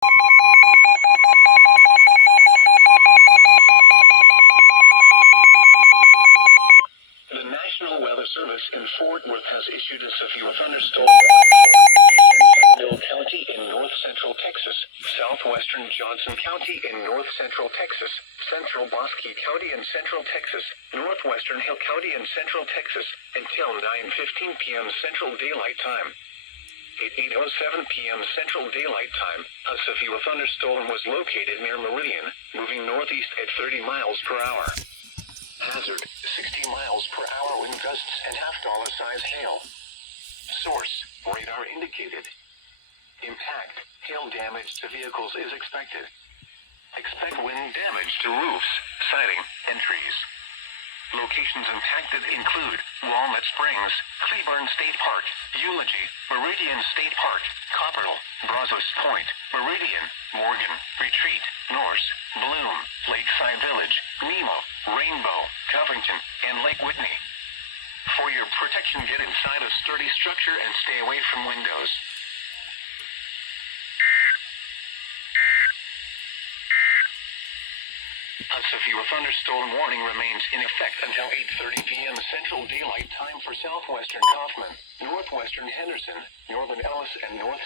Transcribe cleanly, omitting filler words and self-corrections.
The National Weather Service in Fort Worth has issued a severe thunderstorm warning for eastern Seminole County in north central Texas, southwestern Johnson County in north central Texas, central Bosque County in central Texas, northwestern Hill County in central Texas, until 9:15 p.m. Central Daylight Time. At 8:07 p.m. Central Daylight Time, a severe thunderstorm was located near Meridian, moving northeast at 30 miles per hour. Hazard, 60 miles per hour wind gusts and half-dollar-size hail. Source, radar indicated. Impact, hail damage to vehicles is expected. Expect wind damage to roofs, siding, and trees. Locations impacted include Walnut Springs, Cleburne State Park, Eulogy, Meridian State Park, Copperle, Brazos Point, Meridian, Morgan, Retreat, Norse, Bloom, Lakeside Village, Nemo, Rainbow, Covington, and Lake Whitney. For your protection, get inside a sturdy structure and stay away from windows. A severe thunderstorm warning remains in effect until 8:30 p.m. Central Daylight Time for southwestern Kaufman, northwestern Henderson, northern Ellis, and north